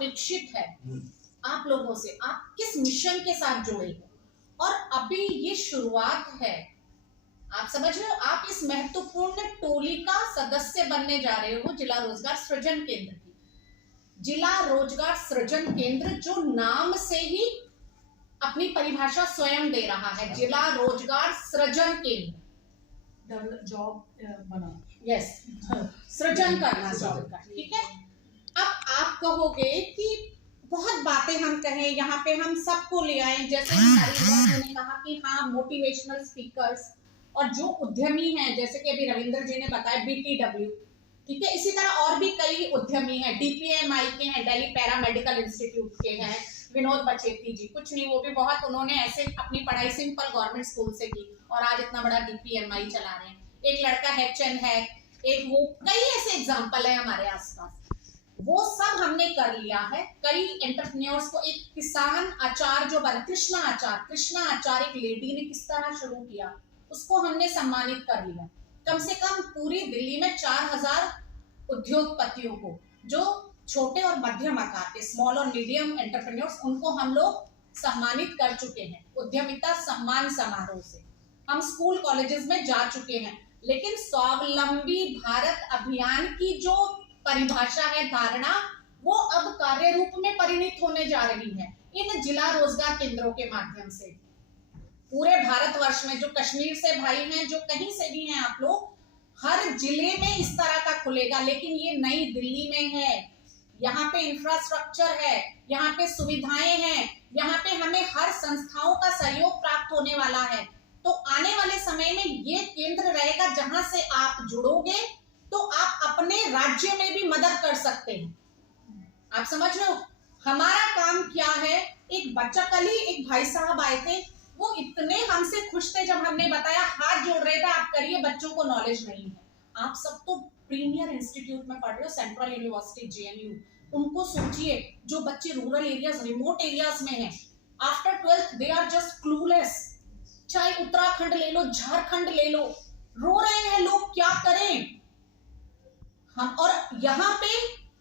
अपेक्षित है आप लोगों से, आप किस मिशन के साथ जुड़े हो। और अभी ये शुरुआत है, आप समझ रहे हो, आप इस महत्वपूर्ण टोली का सदस्य बनने जा रहे हो जिला रोजगार सृजन केंद्र की। जिला रोजगार सृजन केंद्र जो नाम से ही अपनी परिभाषा स्वयं दे रहा है, जिला रोजगार सृजन केंद्र, जॉब बना, यस, सृजन करना जॉब का, ठीक है। अब आप कहोगे कि बहुत बातें हम कहें, यहाँ पे हम सबको ले आए, जैसे ने कहा कि हाँ मोटिवेशनल स्पीकर्स और जो उद्यमी हैं, जैसे कि अभी रविंद्र जी ने बताया BTW, ठीक है, इसी तरह और भी कई उद्यमी हैं, DPMI के हैं, दिल्ली पैरामेडिकल इंस्टीट्यूट के हैं, विनोद बचेती जी, कुछ नहीं, वो भी बहुत, उन्होंने ऐसे अपनी पढ़ाई सिंपल गवर्नमेंट स्कूल से की और आज इतना बड़ा DPMI चला रहे हैं। एक लड़का हैचन है, एक वो, कई ऐसे एग्जाम्पल है हमारे आसपास, वो सब हमने कर लिया है। कई एंटरप्रेन्योर्स को, एक किसान आचार जो बना, कृष्णा आचार एक लेडी ने किस तरह शुरू किया, उसको हमने सम्मानित कर लिया। कम से कम पूरी दिल्ली में 4000 उद्योगपतियों को, जो छोटे और मध्यम आकार के स्मॉल और मीडियम एंटरप्रेन्योर्स, उनको हम लोग सम्मानित कर चुके हैं उद्यमिता सम्मान समारोह से। हम स्कूल कॉलेजेस में जा चुके हैं, लेकिन स्वावलंबी भारत अभियान की जो परिभाषा है, धारणा, वो अब कार्य रूप में परिणित होने जा रही है इन जिला रोजगार केंद्रों के माध्यम से। पूरे भारतवर्ष में, जो कश्मीर से भाई हैं, जो कहीं से भी हैं आप लोग, हर जिले में इस तरह का खुलेगा, लेकिन ये नई दिल्ली में है। यहाँ पे इंफ्रास्ट्रक्चर है, यहाँ पे सुविधाएं हैं, यहाँ पे हमें हर संस्थाओं का सहयोग प्राप्त होने वाला है। तो आने वाले समय में ये केंद्र रहेगा जहां से आप जुड़ोगे तो आप अपने राज्य में भी मदद कर सकते हैं। आप समझ रहे हो हमारा काम क्या है। एक बच्चा, कल ही एक भाई साहब आए थे, वो इतने हमसे खुश थे जब हमने बताया, हाथ जोड़ रहे थे, आप करिए, बच्चों को नॉलेज नहीं है। आप सब तो प्रीमियर इंस्टीट्यूट में पढ़ रहे हो, सेंट्रल यूनिवर्सिटी JNU, उनको सोचिए, जो बच्चे रूरल एरियाज, रिमोट एरियाज में हैं, after 12th they are just clueless. चाहे उत्तराखंड ले लो, झारखंड ले लो, रो रहे हैं लोग, क्या करें हम। और यहाँ पे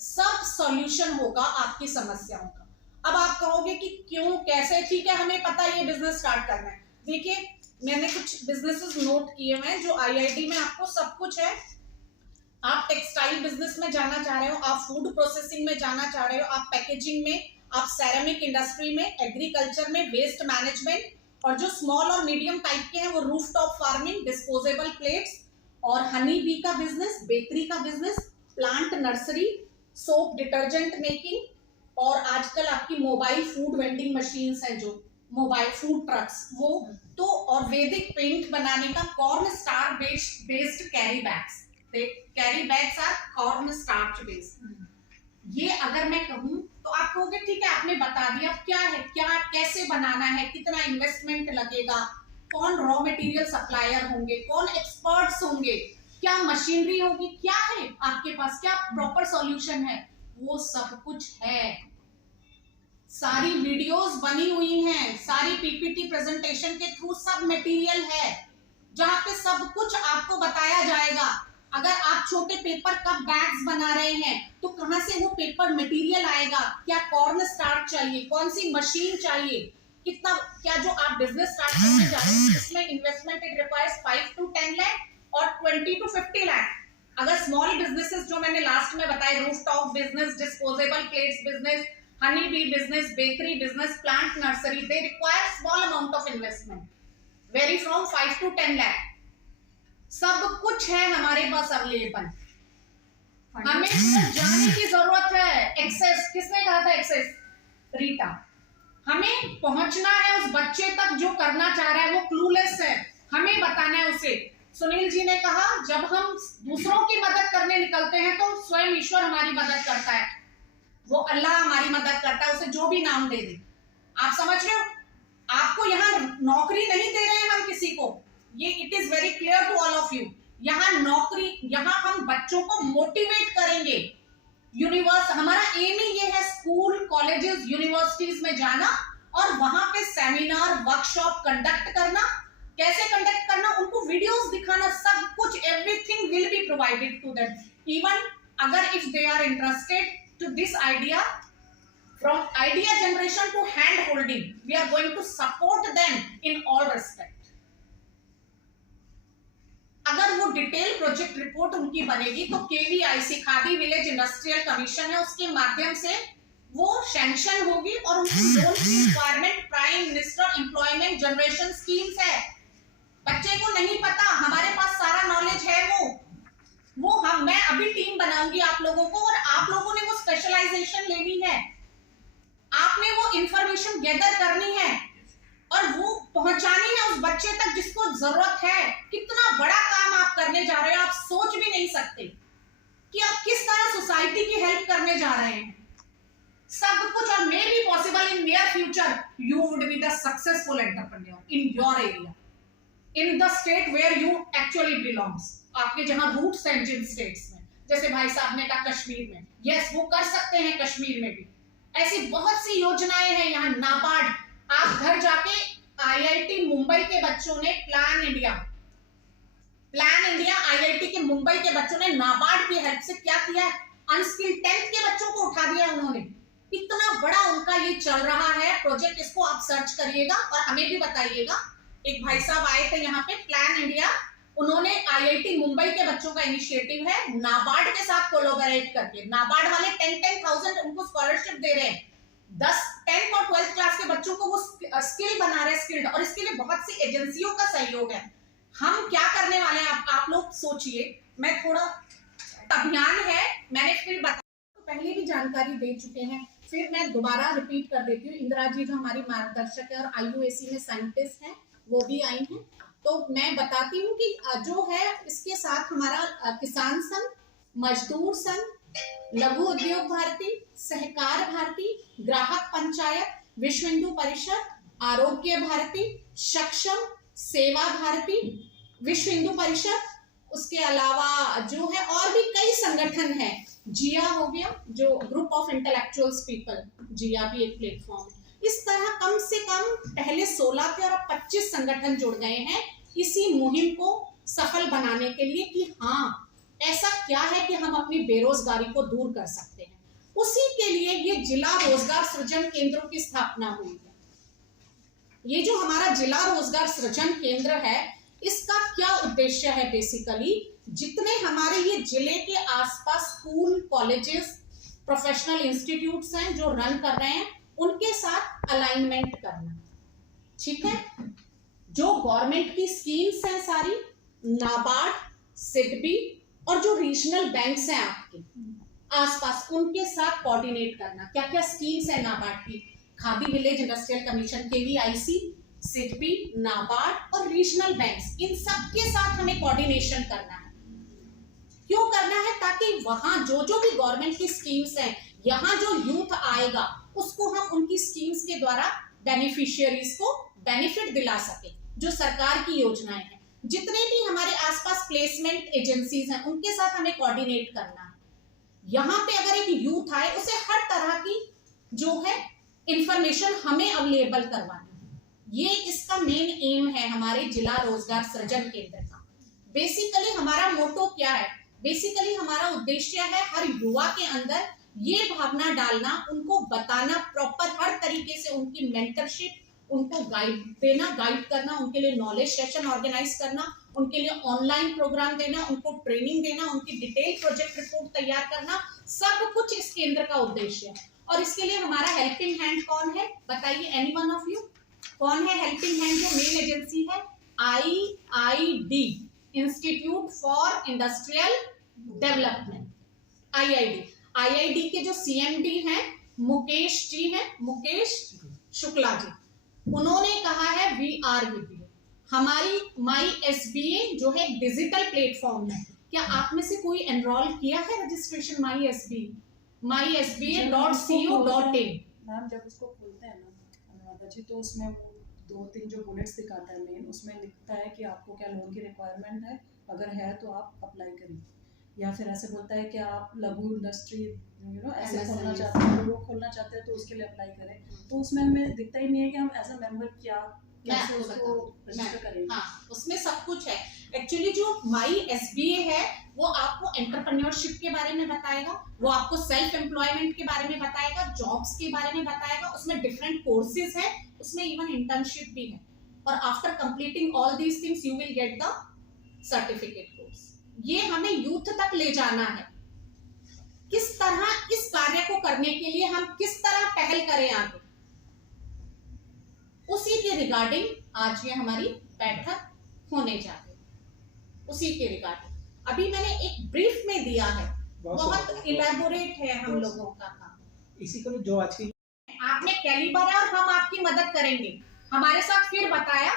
सब सॉल्यूशन होगा आपकी समस्याओं का। अब आप कहोगे कि क्यों, कैसे, ठीक है, हमें पता है ये बिजनेस स्टार्ट करना है। देखिए, मैंने कुछ बिजनेसेस नोट किए हुए हैं जो IIT में आपको सब कुछ है। आप टेक्सटाइल बिजनेस में जाना चाह रहे हो, आप फूड प्रोसेसिंग में जाना चाह रहे हो, आप पैकेजिंग में, आप सेरेमिक इंडस्ट्री में, एग्रीकल्चर में, वेस्ट मैनेजमेंट, और जो स्मॉल और मीडियम टाइप के हैं वो रूफटॉप फार्मिंग, डिस्पोजेबल प्लेट्स, और हनी बी का बिजनेस, बेकरी का business, plant nursery, soap detergent making, और आजकल आपकी मोबाइल फूड वेंडिंग मशीन्स हैं, जो मोबाइल फूड ट्रक्स, वो तो, और वैदिक पेंट बनाने का, corn starch based carry bags are corn starch based. ये अगर मैं कहूं तो आप कहोगे ठीक है, आपने बता दिया, क्या है, क्या कैसे बनाना है, कितना इन्वेस्टमेंट लगेगा, कौन रॉ मटेरियल सप्लायर होंगे, कौन एक्सपर्ट्स होंगे, क्या मशीनरी होगी, क्या है आपके पास, क्या प्रॉपर सॉल्यूशन है, वो सब कुछ है। सारी वीडियोस बनी हुई हैं, सारी PPT प्रेजेंटेशन के थ्रू सब मटेरियल है, जहां पे सब कुछ आपको बताया जाएगा। अगर आप छोटे पेपर कप बैग्स बना रहे हैं तो कहां से वो पेपर मटेरियल आएगा, क्या कॉर्न स्टार्च चाहिए, कौन सी मशीन चाहिए, कितना, क्या जो आप बिजनेस स्टार्ट करने जा रहे हैं इसमें investment it requires 5 to 10 lakh और 20 to 50 लाख। अगर स्मॉल बिजनेसेस जो मैंने लास्ट में बताए, rooftop business, disposable plates business, honey bee business, bakery business, plant nursery, they require small amount of investment, very from 5 to 10 lakh. सब कुछ है हमारे पास अवेलेबल, हमें सिर्फ जाने की जरूरत है। एक्सेस, किसने कहा था एक्सेस? रीटा। हमें पहुंचना है उस बच्चे तक जो करना चाह रहा है, वो क्लूलेस है, हमें बताना है उसे। सुनील जी ने कहा, जब हम दूसरों की मदद करने निकलते हैं तो स्वयं ईश्वर हमारी मदद करता है, वो अल्लाह हमारी मदद करता है, उसे जो भी नाम दे दे। आप समझ रहे हो, आपको यहाँ नौकरी नहीं दे रहे हैं हम किसी को, ये it is very clear to all of you. यहाँ नौकरी, यहाँ हम बच्चों को मोटिवेट करेंगे। यूनिवर्स, हमारा एम ही ये है, स्कूल कॉलेजेस यूनिवर्सिटीज में जाना और वहां पे सेमिनार वर्कशॉप कंडक्ट करना। कैसे कंडक्ट करना, उनको वीडियोस दिखाना, सब कुछ, everything will be provided to them. Even अगर if they are interested to this idea, From idea generation to hand holding, we are going to support them in all respect. अगर वो detail project report उनकी बनेगी तो KVIC khadi village industrial commission है, उसके माध्यम से वो सैंक्शन होगी और उनकी लोन की requirement prime minister employment generation schemes है। बच्चे को नहीं पता, हमारे पास सारा नॉलेज है। वो हम मैं अभी टीम बनाऊंगी आप लोगों को, और आप लोगों ने वो स्पेशलाइजेशन लेनी है, आपने वो इंफॉर्मेशन गैदर करनी है और वो पहुंचानी है उस बच्चे तक जिसको जरूरत है। कितना बड़ा काम आप करने जा रहे हो, आप सोच भी नहीं सकते कि आप किस तरह सोसाइटी की हेल्प करने जा रहे हैं। सब कुछ, और may be possible in near future you would be the successful entrepreneur in your area, in the state where you actually belongs. आपके जहां रूट्स हैं जिन स्टेट्स में, जैसे भाई साहब ने कहा कश्मीर में, यस वो कर सकते हैं कश्मीर में भी। ऐसी बहुत सी योजनाएं हैं यहाँ। नाबार्ड, आप घर जाके IIT मुंबई के बच्चों ने प्लान इंडिया IIT के मुंबई के बच्चों ने नाबार्ड की हेल्प से क्या किया है, अनस्किल्ड 10th के बच्चों को उठा दिया उन्होंने। इतना बड़ा उनका ये चल रहा है प्रोजेक्ट, इसको आप सर्च करिएगा और हमें भी बताइएगा। एक भाई साहब आए थे यहाँ पे, प्लान इंडिया, उन्होंने IIT मुंबई के बच्चों का इनिशिएटिव है, नाबार्ड के साथ कोलैबोरेट करके नाबार्ड वाले 10,000 उनको स्कॉलरशिप दे रहे हैं। 10th और 12th क्लास के बच्चों को वो स्किल बना रहे हैं, स्किल्ड, और इसके लिए बहुत सी एजेंसियों का सहयोग है। हम क्या करने वाले हैं आप लोग सोचिए। मैं थोड़ा अभियान है, मैंने फिर तो पहले भी जानकारी दे चुके हैं, फिर मैं दोबारा रिपीट कर देती हूँ। इंदिरा जी जो हमारी मार्गदर्शक है और IUAC में साइंटिस्ट हैं, वो भी आई हैं, तो मैं बताती हूँ कि जो है इसके साथ हमारा किसान संघ, मजदूर संघ, लघु उद्योग भारती, सहकार भारती, ग्राहक पंचायत, विश्व हिंदू परिषद, आरोग्य भारती, सक्षम, सेवा भारती, विश्व हिंदू परिषद, उसके अलावा जो है और भी कई संगठन है। जिया हो गया, जो ग्रुप ऑफ इंटेलेक्चुअल्स पीपल, जिया भी एक प्लेटफॉर्म है। इस तरह कम से कम पहले 16 थे और अब 25 संगठन जुड़ गए हैं इसी मुहिम को सफल बनाने के लिए कि हाँ ऐसा क्या है कि हम अपनी बेरोजगारी को दूर कर सकते हैं। उसी के लिए ये जिला रोजगार सृजन केंद्रों की स्थापना हुई है। ये जो हमारा जिला रोजगार सृजन केंद्र है, इसका क्या उद्देश्य है, बेसिकली जितने हमारे ये जिले के आसपास स्कूल, कॉलेजेस, प्रोफेशनल इंस्टीट्यूट्स हैं जो रन कर रहे हैं, उनके साथ अलाइनमेंट करना। ठीक है, जो गवर्नमेंट की स्कीम्स हैं सारी, नाबार्ड, सिडबी और जो रीजनल बैंक्स हैं आपके आसपास, उनके साथ कोऑर्डिनेट करना। क्या क्या स्कीम्स है नाबार्ड की, khadi village industrial commission, KVIC, SIDBI, NABARD और रीजनल बैंक्स, इन सब के साथ हमें कोऑर्डिनेशन करना है। क्यों करना है? ताकि वहां जो भी गवर्नमेंट की स्कीम्स हैं, यहाँ जो यूथ आएगा उसको हम उनकी स्कीम्स के द्वारा बेनिफिशियरीज को बेनिफिट दिला सके। जो सरकार की योजनाएं हैं, जितने भी हमारे आसपास प्लेसमेंट एजेंसीज हैं, उनके साथ हमें कोऑर्डिनेट करना है। यहाँ पे अगर एक यूथ आए, उसे हर तरह की जो है इंफॉर्मेशन हमें अवेलेबल करवानी है। ये इसका मेन एम है हमारे जिला रोजगार सृजन केंद्र का। बेसिकली हमारा मोटो क्या है? बेसिकली हमारा उद्देश्य है हर युवा के अंदर ये भावना डालना, उनको बताना, प्रॉपर हर तरीके से उनकी मेंटरशिप, उनको गाइड देना, गाइड करना, उनके लिए नॉलेज सेशन ऑर्गेनाइज करना, उनके लिए ऑनलाइन प्रोग्राम देना, उनको ट्रेनिंग देना, उनकी डिटेल प्रोजेक्ट रिपोर्ट तैयार करना, सब कुछ इस केंद्र का उद्देश्य है। और इसके लिए हमारा हेल्पिंग हैंड कौन है, बताइए, एनी वन ऑफ यू, कौन है हेल्पिंग हैंड? जो मेन एजेंसी है IID, institute for industrial development, IID के जो CMD हैं मुकेश जी हैं, मुकेश शुक्ला जी, उन्होंने कहा है वी आर विद यू। हमारी MySBA जो है डिजिटल प्लेटफॉर्म है, क्या आप में से कोई एनरोल किया है रजिस्ट्रेशन mysba.co.in? मैम जब उसको खोलते हैं ना अनुराधा जी, तो उसमें 2-3 जो बुलेट्स दिखाता है मेन, उसमें लिखता है कि आपको क्या लोन की रिक्वायरमेंट है, अगर है तो आप अप्लाई करिए, या फिर ऐसे बोलता है कि आप लघु इंडस्ट्री ऐसे खोलना चाहते हैं, तो वो खोलना चाहते हैं तो उसके लिए अप्लाई करें। तो उसमें हमें दिखता ही नहीं है कि हम एज अ मेंबर क्या मैं कैसे आपको उसको बताऊंगी। रजिस्टर करेंगे? हाँ, उसमें सब कुछ है। एक्चुअली जो माई एसबीए है वो आपको एंटरप्रेन्योरशिप के बारे में बताएगा, वो आपको सेल्फ एम्प्लॉयमेंट के बारे में बताएगा, जॉब्स के बारे में बताएगा, उसमें डिफरेंट कोर्सेज है, उसमें इवन इंटर्नशिप भी है, और after completing all these things you will get the certificate course. ये हमें यूथ तक ले जाना है, किस तरह इस कार्य को करने के लिए हम किस तरह पहल करें आगे, उसी के रिगार्डिंग आज ये हमारी बैठक होने जा रही है। उसी के रिगार्डिंग अभी मैंने एक ब्रीफ में दिया है, बहुत इलेबोरेट है हम लोगों का काम। इसी को जो आज की आपने कैलिबर है और हम आपकी मदद करेंगे, हमारे साथ फिर बताया।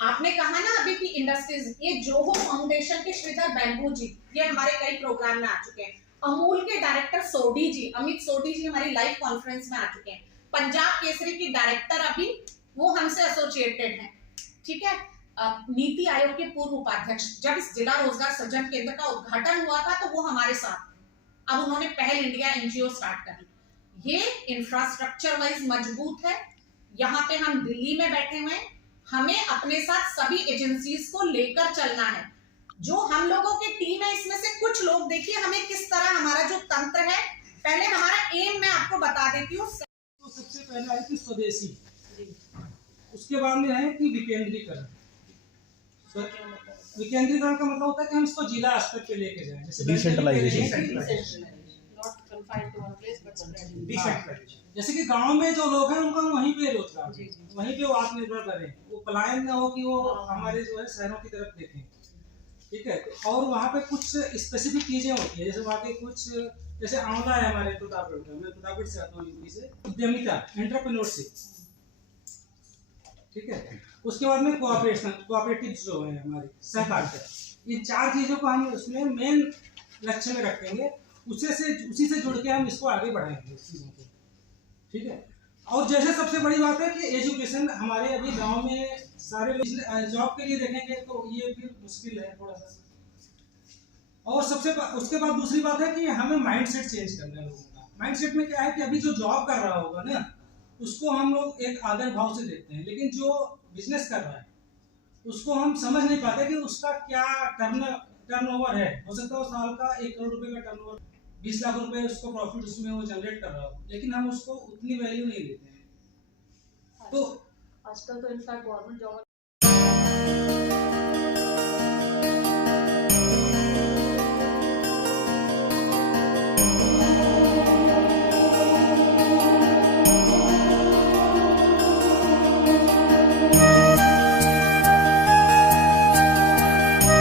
आपने कहा ना अभी की इंडस्ट्रीज, ये जोहो फाउंडेशन के श्रीधर बैम्बू जी, ये हमारे कई प्रोग्राम में आ चुके हैं। अमूल के डायरेक्टर सोडी जी, अमित सोडी जी हमारी लाइव कॉन्फ्रेंस में आ चुके हैं। पंजाब केसरी की डायरेक्टर अभी वो हमसे एसोसिएटेड हैं, ठीक है। नीति आयोग के पूर्व उपाध्यक्ष, जब इस जिला रोजगार सृजन केंद्र का उद्घाटन हुआ था तो वो हमारे साथ, अब उन्होंने पहल इंडिया एनजीओ स्टार्ट कर दी। ये इंफ्रास्ट्रक्चर वाइज मजबूत है। यहाँ पे हम दिल्ली में बैठे हुए हैं, हमें अपने साथ सभी एजेंसीज को लेकर चलना है। जो हम लोगों की टीम है इसमें से कुछ लोग, देखिए हमें किस तरह हमारा जो तंत्र है, पहले हमारा एम मैं आपको बता देती हूँ। तो सबसे पहले आई थी स्वदेशी, उसके बाद में है कि विकेंद्रीकरण। विकेंद्रीकरण का मतलब होता है कि हम इसको जिला स्तर पे लेके जाएं, जैसे decentralisation, Not confined to one place, but spread. Decentralisation. जैसे कि गांव में जो लोग हैं उनका वहीं पे रोजगार, जी, जी। वहीं पे वो आत्मनिर्भर करें, वो पलायन ना हो कि वो हमारे जो है शहरों की तरफ देखें, ठीक है। और वहाँ पे कुछ स्पेसिफिक चीजें होती है, जैसे वहाँ के कुछ, जैसे आंवला है हमारे प्रतापगढ़ में, मैं प्रतापगढ़ से आता हूँ यूपी से, उद्यमिता, एंटरप्रेन्योरशिप, ठीक है। उसके बाद में कोऑपरेटिव जो है हमारी सहकारिता, ये चार चीजों को हम उसमें मेन लक्ष्य में रखेंगे, उसी से जुड़ के हम इसको आगे बढ़ाएंगे इस चीजों को, ठीक है। और जैसे सबसे बड़ी बात है कि एजुकेशन, हमारे अभी गांव में सारे जॉब के लिए देखेंगे तो ये फिर मुश्किल है थोड़ा सा। और उसके बाद दूसरी बात है कि हमें माइंडसेट चेंज करना है लोगों का। माइंडसेट में क्या है कि अभी जो जॉब कर रहा होगा ना, उसको हम लोग एक आदर भाव से देखते हैं, लेकिन जो बिजनेस कर रहा है उसको हम समझ नहीं पाते कि उसका क्या टर्नओवर है। हो सकता है वो साल का 1 करोड़ रुपए का टर्नओवर, 20 लाख रुपए उसको प्रॉफिट उसमें वो जनरेट कर रहा हो, लेकिन हम उसको उतनी वैल्यू नहीं देते हैं। तो आजकल तो इनफैक्ट गवर्नमेंट जॉब